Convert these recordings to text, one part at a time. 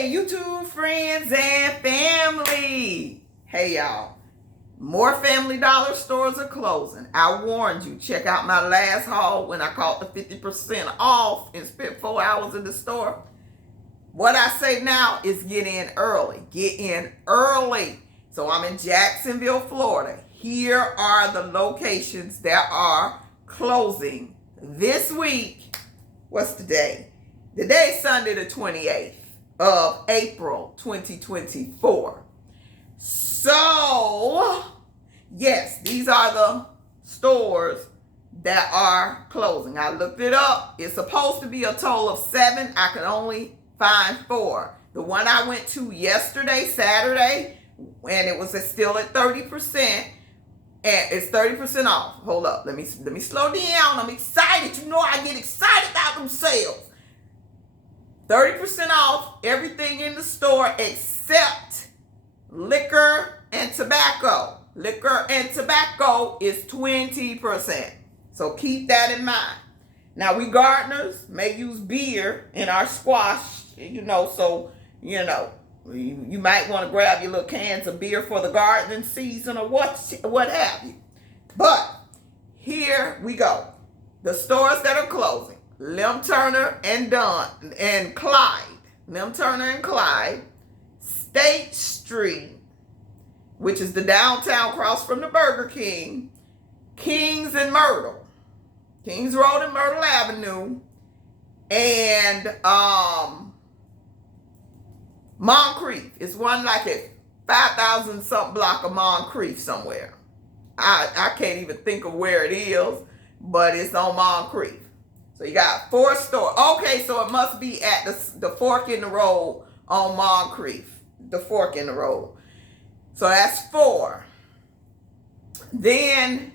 Hey, YouTube friends and family. Hey, y'all. More Family Dollar stores are closing. I warned you. Check out my last haul when I caught the 50% off and spent 4 hours in the store. What I say now is get in early. Get in early. So I'm in Jacksonville, Florida. Here are the locations that are closing this week. What's the day? The day is Sunday the 28th of April 2024. So, yes, these are the stores that are closing. I looked it up. It's supposed to be a total of 7. I could only find 4. The one I went to yesterday, Saturday, and it was still at 30%. And it's 30% off. Hold up. Let me slow down. I'm excited. You know I get excited about them sales. 30% off everything in the store except liquor and tobacco. Liquor and tobacco is 20%. So keep that in mind. Now, we gardeners may use beer in our squash, so, you might want to grab your little cans of beer for the gardening season or what have you. But here we go. The stores that are closing. Lim Turner and Clyde. Lim Turner and Clyde. State Street, which is the downtown cross from the Burger King. Kings and Myrtle. Kings Road and Myrtle Avenue. And Moncrief. It's one like a 5,000 something block of Moncrief somewhere. I can't even think of where it is, but it's on Moncrief. So you got 4 stores. Okay, so it must be at the fork in the road on Moncrief. The fork in the road. So that's 4. Then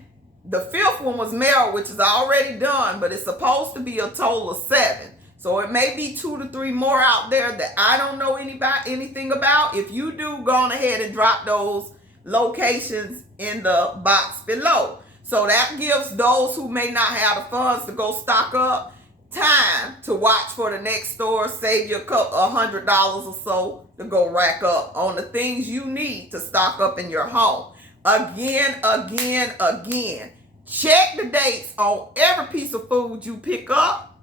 the 5th one was Merrill, which is already done, but it's supposed to be a total of 7. So it may be 2 to 3 more out there that I don't know anything about. If you do, go on ahead and drop those locations in the box below. So that gives those who may not have the funds to go stock up time to watch for the next store, save you $100 or so to go rack up on the things you need to stock up in your home. Again. Check the dates on every piece of food you pick up,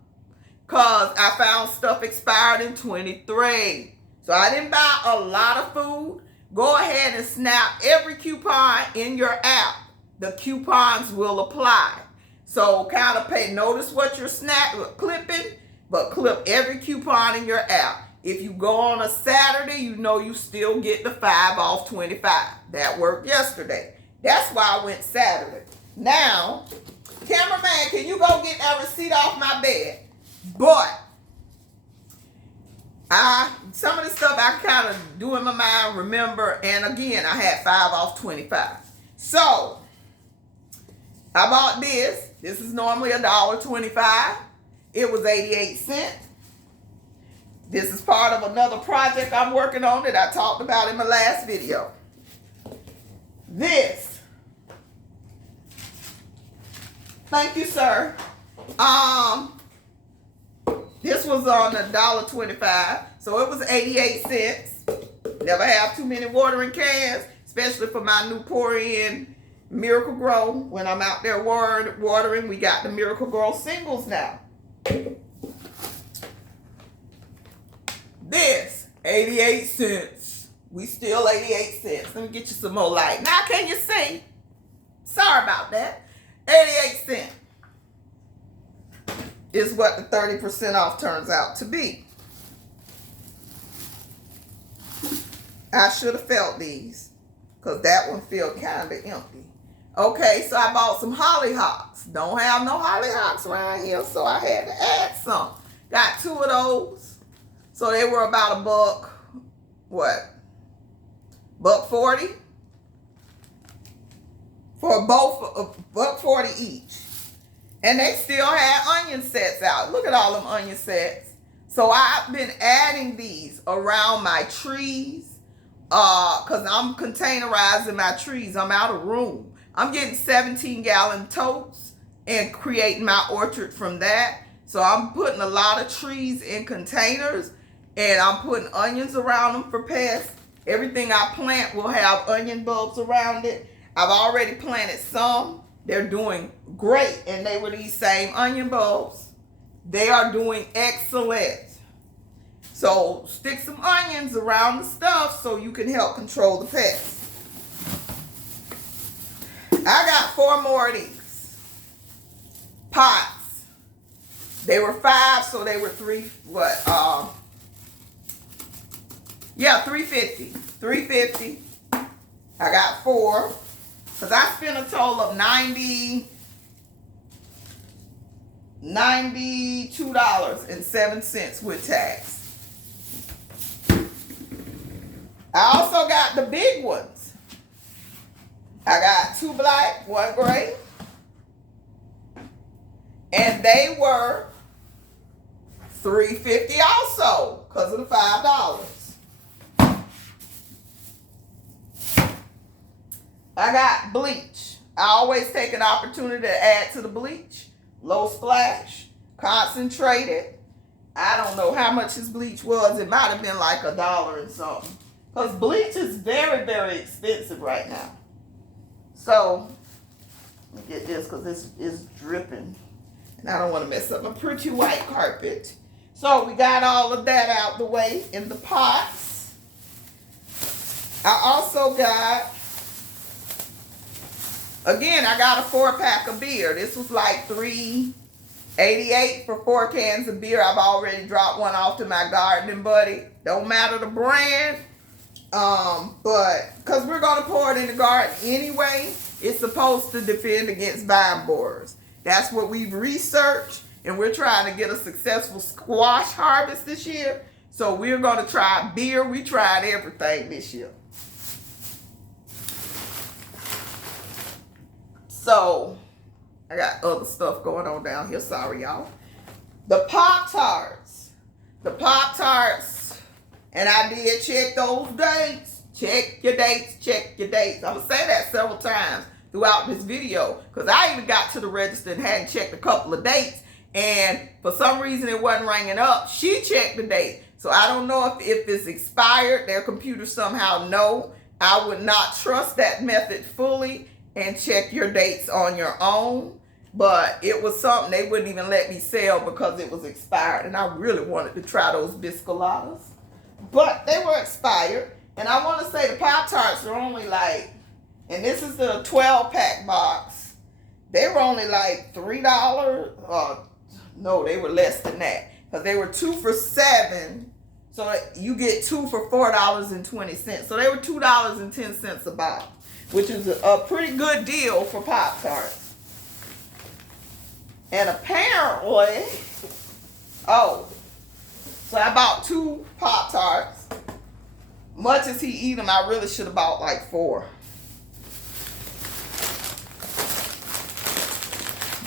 because I found stuff expired in 23. So I didn't buy a lot of food. Go ahead and snap every coupon in your app. The coupons will apply. So kind of notice what you're clipping, but clip every coupon in your app. If you go on a Saturday, you still get the 5 off 25. That worked yesterday. That's why I went Saturday. Now, cameraman, can you go get that receipt off my bed? But some of the stuff I kind of do in my mind, remember, and again, I had 5 off 25. So I bought this. This is normally $1.25. It was 88 cents. This is part of another project I'm working on that I talked about in my last video. This. Thank you, sir. This was on $1.25. So it was 88 cents. Never have too many watering cans, especially for my new pour-in Miracle Grow. When I'm out there watering, we got the Miracle Grow singles now. This, 88 cents. We still 88 cents. Let me get you some more light. Now, can you see? Sorry about that. 88 cents is what the 30% off turns out to be. I should have felt these, because that one felt kind of empty. Okay, so I bought some hollyhocks. Don't have no hollyhocks around here, so I had to add some. Got 2 of those. So they were about $1.40? For both, $1.40 each. And they still had onion sets out. Look at all them onion sets. So I've been adding these around my trees, because I'm containerizing my trees. I'm out of room. I'm getting 17-gallon totes and creating my orchard from that. So I'm putting a lot of trees in containers And I'm putting onions around them for pests. Everything I plant will have onion bulbs around it. I've already planted some. They're doing great. And they were these same onion bulbs. They are doing excellent. So stick some onions around the stuff so you can help control the pests. I got 4 more of these pots. They were 5, so they were $350. $350. I got 4. Because I spent a total of $92.07 with tax. I also got the big ones. I got 2 black, 1 gray. And they were $3.50 also because of the $5. I got bleach. I always take an opportunity to add to the bleach. Low splash, concentrated. I don't know how much this bleach was. It might have been like $1 and something. Because bleach is very, very expensive right now. So, let me get this because this is dripping. And I don't want to mess up my pretty white carpet. So, we got all of that out the way in the pots. I also got, again, I got a 4-pack of beer. This was like $3.88 for 4 cans of beer. I've already dropped one off to my gardening buddy. Don't matter the brand. But because we're going to pour it in the garden anyway, it's supposed to defend against vine borers. That's what we've researched, and we're trying to get a successful squash harvest this year. So we're going to try beer. We tried everything this year. So I got other stuff going on down here. Sorry, y'all. The Pop-Tarts. The Pop-Tarts. And I did check those dates. Check your dates. Check your dates. I'm going to say that several times throughout this video. Because I even got to the register and hadn't checked a couple of dates. And for some reason it wasn't ringing up. She checked the date. So I don't know if it's expired. Their computer somehow know. I would not trust that method fully. And check your dates on your own. But it was something they wouldn't even let me sell because it was expired. And I really wanted to try those biscoladas. But they were expired. And I want to say the Pop-Tarts are only like, and this is the 12-pack box. They were only like $3. No, they were less than that. Because they were 2 for $7. So you get 2 for $4.20. So they were $2.10 a box, which is a pretty good deal for Pop-Tarts. And apparently, so I bought 2 Pop-Tarts. Much as he eat them, I really should have bought like 4.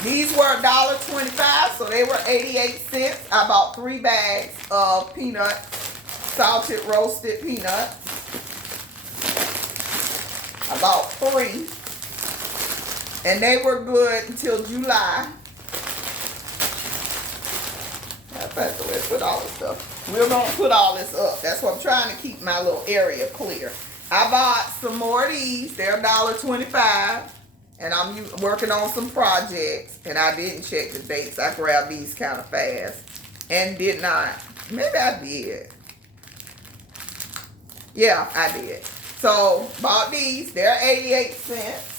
These were $1.25, so they were 88 cents. I bought 3 bags of peanuts, salted roasted peanuts. I bought 3. And they were good until July. That's the way to put all this stuff. We're going to put all this up. That's why I'm trying to keep my little area clear. I bought some more of these. They're $1.25. And I'm working on some projects. And I didn't check the dates. I grabbed these kind of fast. And did not. Maybe I did. Yeah, I did. So, bought these. They're 88 cents.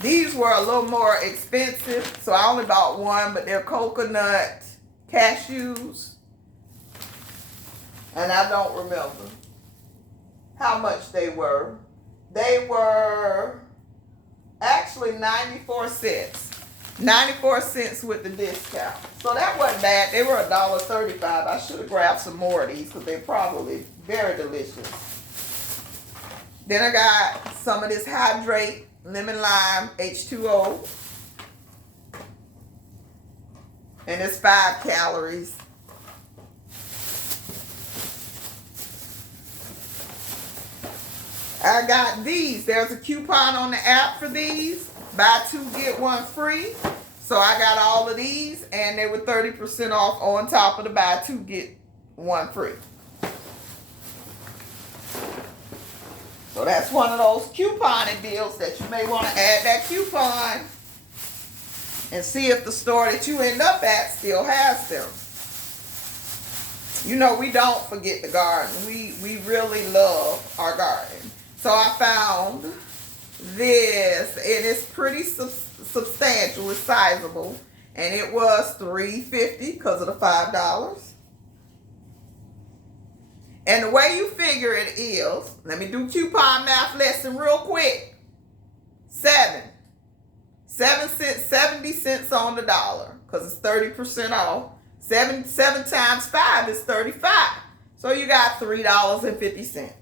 These were a little more expensive, so I only bought 1, but they're coconut cashews. And I don't remember how much they were. They were actually 94 cents. 94 cents with the discount. So that wasn't bad. They were $1.35. I should have grabbed some more of these because they're probably very delicious. Then I got some of this Hydrate Lemon Lime H2O. And it's 5 calories. I got these. There's a coupon on the app for these. Buy two, get one free. So I got all of these, and they were 30% off on top of the buy two, get one free. So that's one of those couponing deals that you may want to add that coupon and see if the store that you end up at still has them. You know, we don't forget the garden. We really love our garden. So I found this, and it's pretty substantial. It's sizable, and it was $3.50 because of the $5. And the way you figure it is, let me do coupon math lesson real quick. 7 cents, 70 cents on the dollar, because it's 30% off. 7 times 5 is 35. So you got $3.50.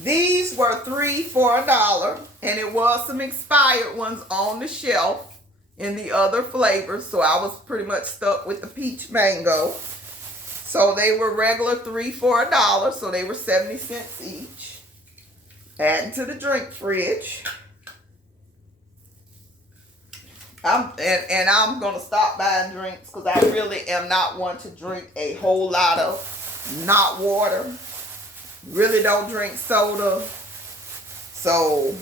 These were 3 for $1, and it was some expired ones on the shelf in the other flavors, so I was pretty much stuck with the peach mango. So they were regular 3 for $1, so they were 70 cents each. Adding to the drink fridge. I'm gonna stop buying drinks because I really am not one to drink a whole lot of not water. Really don't drink soda. So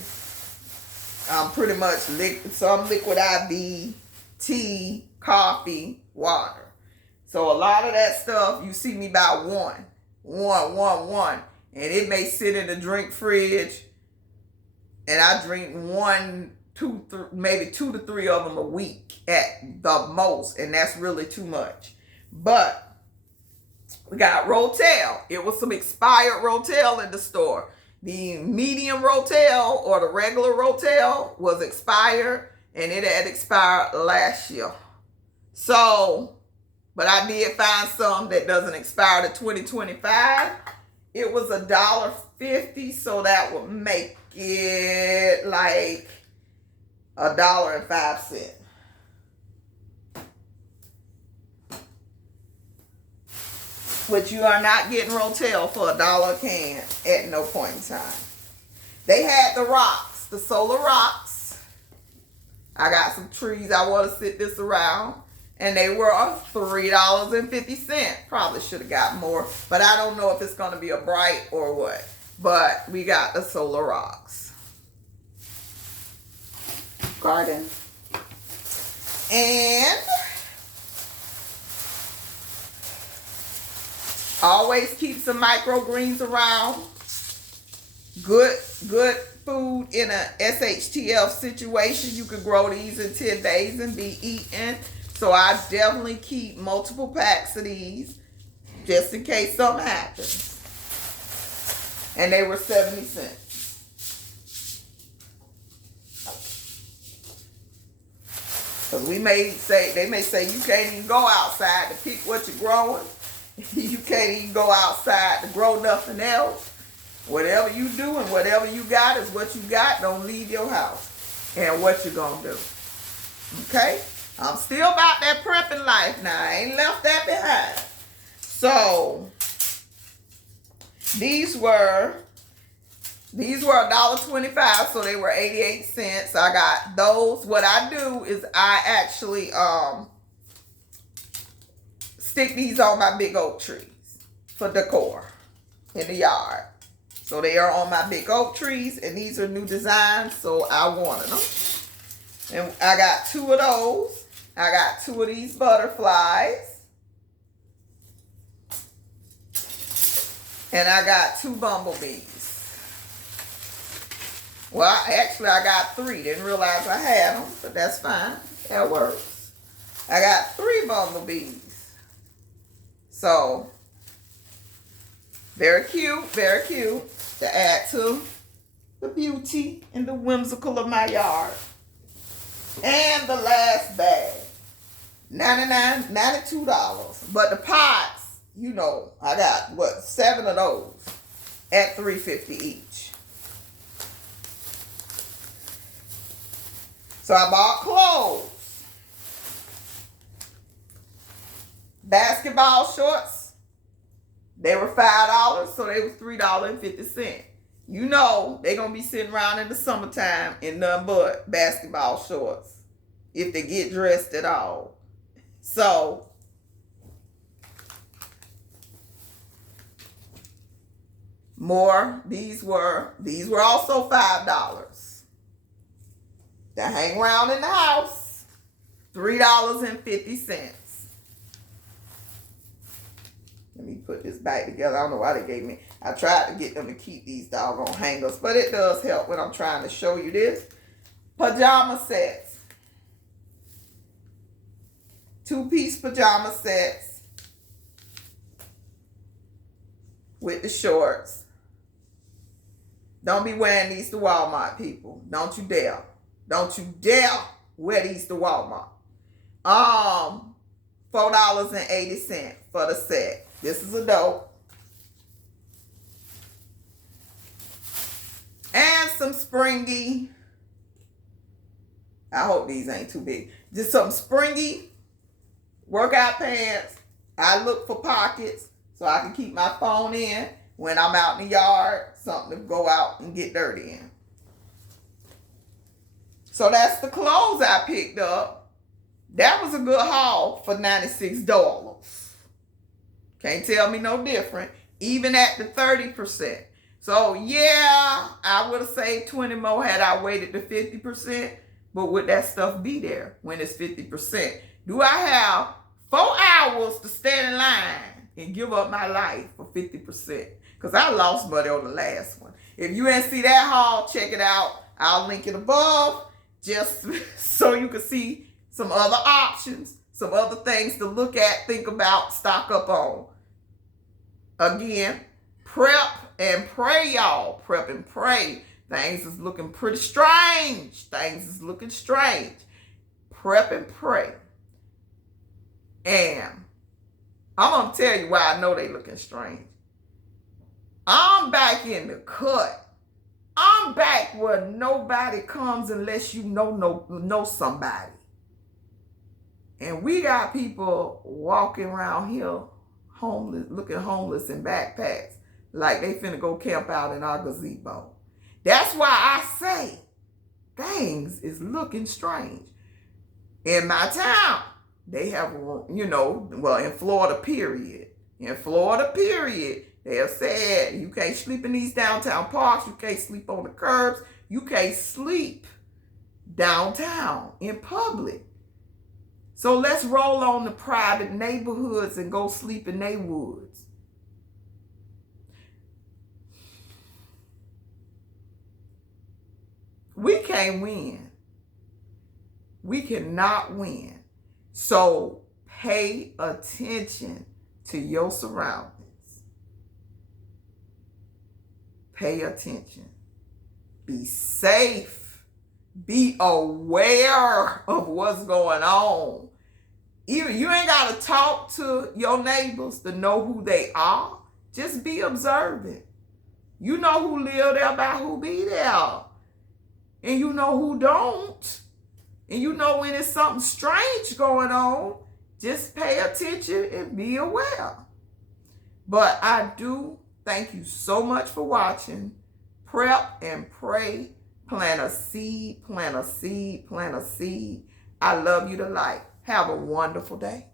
I'm pretty much some liquid IV, tea, coffee, water. So a lot of that stuff, you see me buy one. And it may sit in the drink fridge, and I drink maybe 2 to 3 of them a week at the most, and that's really too much. But we got Rotel. It was some expired Rotel in the store. The medium Rotel or the regular Rotel was expired, and it had expired last year. So, but I did find some that doesn't expire to 2025. It was $1.50, so that would make it like $1.05. But you are not getting Rotel for $1 a can at no point in time. They had the rocks, the solar rocks. I got some trees I want to sit this around. And they were $3.50. Probably should have got more. But I don't know if it's going to be a bright or what. But we got the solar rocks. Garden. And always keep some microgreens around. Good food in a SHTF situation. You can grow these in 10 days and be eaten. So I definitely keep multiple packs of these just in case something happens. And they were 70 cents. Because they may say you can't even go outside to pick what you're growing. You can't even go outside to grow nothing else. Whatever you do and whatever you got is what you got. Don't leave your house. And what you gonna do. Okay? I'm still about that prepping life now. I ain't left that behind. So, these were $1.25, so they were 88 cents. I got those. What I do is I actually stick these on my big oak trees for decor in the yard. So they are on my big oak trees, and these are new designs, so I wanted them. And I got 2 of those. I got 2 of these butterflies. And I got 2 bumblebees. Well, actually, I got 3. Didn't realize I had them, but that's fine. That works. I got 3 bumblebees. So, very cute to add to the beauty and the whimsical of my yard. And the last bag. $92. But the pots, you know, I got, 7 of those at $3.50 each. So I bought clothes. basketball shorts, they were $5, so they was $3.50. You know they're going to be sitting around in the summertime in nothing but basketball shorts if they get dressed at all. So, more, these were also $5. They hang around in the house, $3.50. Let me put this back together. I don't know why they gave me. I tried to get them to keep these doggone hangers, but it does help when I'm trying to show you this. Pajama sets. 2-piece pajama sets with the shorts. Don't be wearing these to Walmart, people. Don't you dare. Don't you dare wear these to Walmart. $4.80 for the set. This is adult. And some springy. I hope these ain't too big. Just some springy workout pants. I look for pockets so I can keep my phone in when I'm out in the yard. Something to go out and get dirty in. So that's the clothes I picked up. That was a good haul for $96. Can't tell me no different, even at the 30%. So yeah, I would have saved 20 more had I waited to 50%, but would that stuff be there when it's 50%? Do I have 4 hours to stand in line and give up my life for 50%? Because I lost money on the last one. If you didn't see that haul, check it out. I'll link it above just so you can see some other options, some other things to look at, think about, stock up on. Again, prep and pray, y'all. Prep and pray. Things is looking pretty strange. Things is looking strange. Prep and pray. And I'm going to tell you why I know they looking strange. I'm back in the cut. I'm back where nobody comes unless you know somebody. And we got people walking around here homeless, looking homeless in backpacks like they finna go camp out in our gazebo. That's why I say things is looking strange. In my town, they have, in Florida, period. In Florida, period, they have said you can't sleep in these downtown parks. You can't sleep on the curbs. You can't sleep downtown in public. So let's roll on the private neighborhoods and go sleep in their woods. We can't win. We cannot win. So pay attention to your surroundings. Pay attention. Be safe. Be aware of what's going on. Even you ain't got to talk to your neighbors to know who they are. Just be observant. You know who live there by who be there. And you know who don't. And you know when there's something strange going on. Just pay attention and be aware. But I do thank you so much for watching. Prep and pray. Plant a seed, plant a seed, plant a seed. I love you to life. Have a wonderful day.